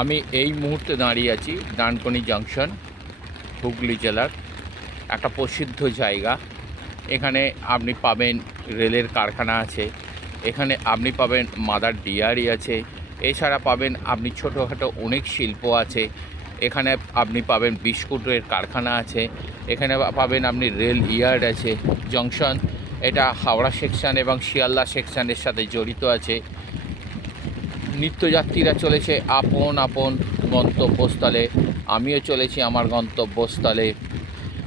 আমি এই মুহূর্তে দাঁড়িয়ে আছি ডানকনি জাংশন, হুগলি জেলার একটা প্রসিদ্ধ জায়গা। এখানে আপনি পাবেন রেলের কারখানা আছে, এখানে আপনি পাবেন মাদার ডিয়ারি আছে, এছাড়া পাবেন আপনি ছোটোখাটো অনেক শিল্প আছে, এখানে আপনি পাবেন বিস্কুটের কারখানা আছে, এখানে পাবেন আপনি রেল ইয়ার্ড আছে, জংশন, এটা হাওড়া সেকশন এবং শিয়ালদা সেকশনের সাথে জড়িত আছে। নিত্যযাত্রীরা চলেছে আপন আপন গন্তব্যস্থলে। আমিও চলেছি আমার গন্তব্যস্থলে।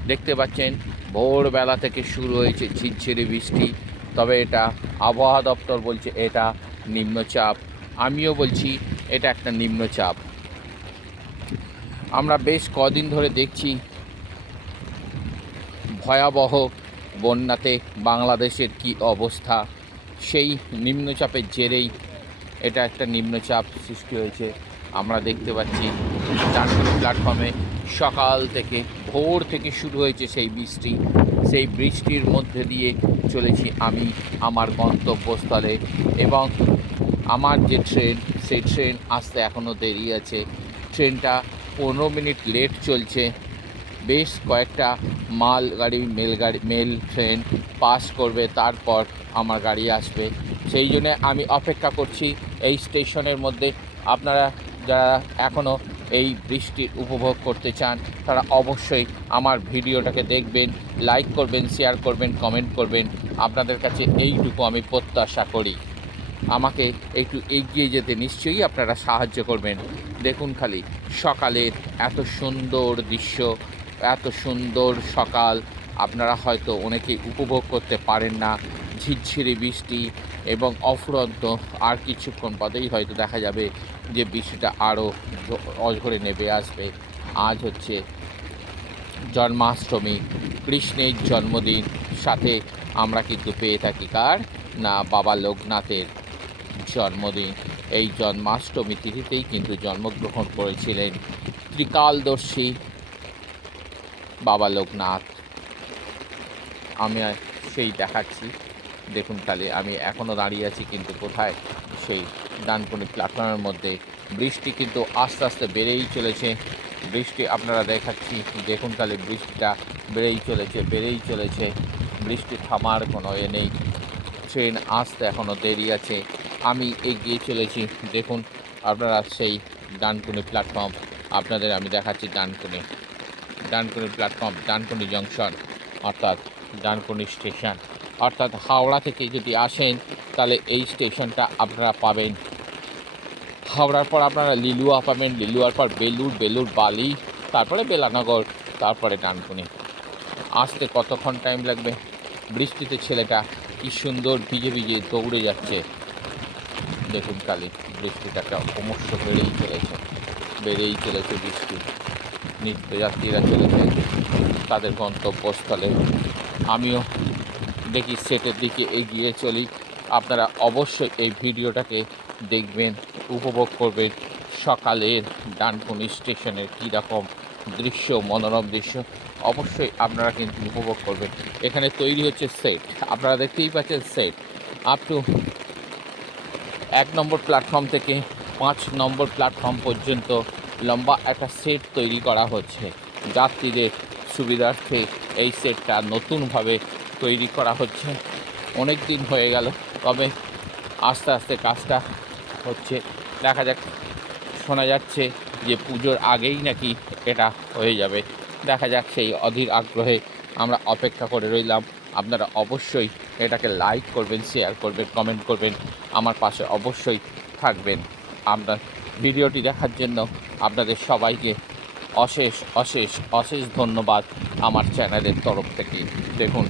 দেখতে পাচ্ছেন, ভোরবেলা থেকে শুরু হয়েছে ঝিরঝিরি বৃষ্টি, তবে এটা আবহাওয়া দপ্তর বলছে এটা নিম্নচাপ। আমিও বলছি এটা একটা নিম্নচাপ। আমরা বেশ কদিন ধরে দেখছি ভয়াবহ বন্যাতে বাংলাদেশের কি অবস্থা। সেই নিম্নচাপের জেরেই এটা একটা নিম্নচাপ সৃষ্টি হয়েছে। আমরা দেখতে পাচ্ছি ডানকুনি প্ল্যাটফর্মে সকাল থেকে ভোর থেকে শুরু হয়েছে সেই বৃষ্টি। সেই বৃষ্টির মধ্যে দিয়ে চলেছি আমি আমার গন্তব্যস্থলে এবং আমার যে ট্রেন, সেই ট্রেন আসতে এখনও দেরি আছে। ট্রেনটা পনেরো মিনিট লেট চলছে। বেশ কয়েকটা মাল গাড়ি, মেল গাড়ি, মেল ট্রেন পাস করবে, তারপর আমার গাড়ি আসবে। সেই জন্যে আমি অপেক্ষা করছি এই স্টেশনের মধ্যে। আপনারা যারা এখনও এই বৃষ্টির উপভোগ করতে চান, তারা অবশ্যই আমার ভিডিওটাকে দেখবেন, লাইক করবেন, শেয়ার করবেন, কমেন্ট করবেন। আপনাদের কাছে এইটুকু আমি প্রত্যাশা করি। আমাকে একটু এগিয়ে যেতে নিশ্চয়ই আপনারা সাহায্য করবেন। দেখুন খালি, সকালের এত সুন্দর দৃশ্য এত সুন্দর সকাল। আপনারা হয়তো অনেকেই উপভোগ করতে পারেন না। ঝিরঝিরি বৃষ্টি এবং অফুরন্ত আর কিছুক্ষণ পরেই হয়তো দেখা যাবে যে বৃষ্টিটা আরও অঝরে নেমে আসবে। আজ হচ্ছে জন্মাষ্টমী, কৃষ্ণের জন্মদিন। সাথে আমরা কিন্তু পেয়ে থাকি কার? না, বাবা লোকনাথের জন্মদিন। এই জন্মাষ্টমী তিথিতেই কিন্তু জন্মগ্রহণ করেছিলেন ত্রিকালদর্শী বাবা লোকনাথ। আমি সেই দেখাচ্ছি। দেখুন তাহলে, আমি এখনও দাঁড়িয়ে আছি কিন্তু কোথায়? সেই ডানকুনি প্ল্যাটফর্মের মধ্যে। বৃষ্টি কিন্তু আস্তে আস্তে বেড়েই চলেছে। বৃষ্টি আপনারা দেখাচ্ছি। দেখুন তাহলে, বৃষ্টিটা বেড়েই চলেছে বেড়েই চলেছে। বৃষ্টি থামার কোনো এ নেই। ট্রেন আসতে এখনও দেরি আছে। আমি এগিয়ে চলেছি। দেখুন, আপনারা সেই ডানকুনি প্ল্যাটফর্ম। আপনাদের আমি দেখাচ্ছি ডানকুনি। ডানকুনি প্ল্যাটফর্ম ডানকুনি জংশন অর্থাৎ ডানকুনি স্টেশন অর্থাৎ হাওড়া থেকে যদি আসেন, তাহলে এই স্টেশনটা আপনারা পাবেন। হাওড়ার পর আপনারা লিলুয়া পাবেন, লিলুয়ার পর বেলুর বেলুর বালি, তারপরে বেলানগর, তারপরে ডানকুনি। আসতে কতক্ষণ টাইম লাগবে? বৃষ্টিতে ছেলেটা কি সুন্দর ভিজে ভিজে দৌড়ে যাচ্ছে। দেখুন কালি বৃষ্টিটা একটা ক্রমশ বেড়েই চলেছে বেড়েই চলেছে বৃষ্টি। নিত্যযাত্রীরা চলেছে তাদের গন্তব্যস্থলে। আমিও দেখি সেটের দিকে এগিয়ে চলি। আপনারা অবশ্যই এই ভিডিওটাকে দেখবেন, উপভোগ করবেন। সকালের ডানকুনি স্টেশনের কীরকম দৃশ্য, মনোরম দৃশ্য, অবশ্যই আপনারা কিন্তু উপভোগ করবেন। এখানে তৈরি হচ্ছে সেট। আপনারা দেখতেই পাচ্ছেন সেট। আপ টু এক নম্বর প্ল্যাটফর্ম থেকে পাঁচ নম্বর প্ল্যাটফর্ম পর্যন্ত লম্বা একটা সেট তৈরি করা হচ্ছে। যাত্রীদের সুবিধার্থে এই সেটটা নতুনভাবে তৈরি করা হচ্ছে। অনেক দিন হয়ে গেল, তবে আস্তে আস্তে কাজটা হচ্ছে। দেখা যাক, শোনা যাচ্ছে যে পুজোর আগেই নাকি এটা হয়ে যাবে। দেখা যাক সেই অধীর আগ্রহে আমরা অপেক্ষা করে রইলাম। আপনারা অবশ্যই এটাকে লাইক করবেন শেয়ার করবেন কমেন্ট করবেন। আমার পাশে অবশ্যই থাকবেন। আপনার ভিডিওটি দেখার জন্য আপনাদের সবাইকে অশেষ অশেষ অশেষ ধন্যবাদ আমার চ্যানেলের তরফ থেকে। দেখুন।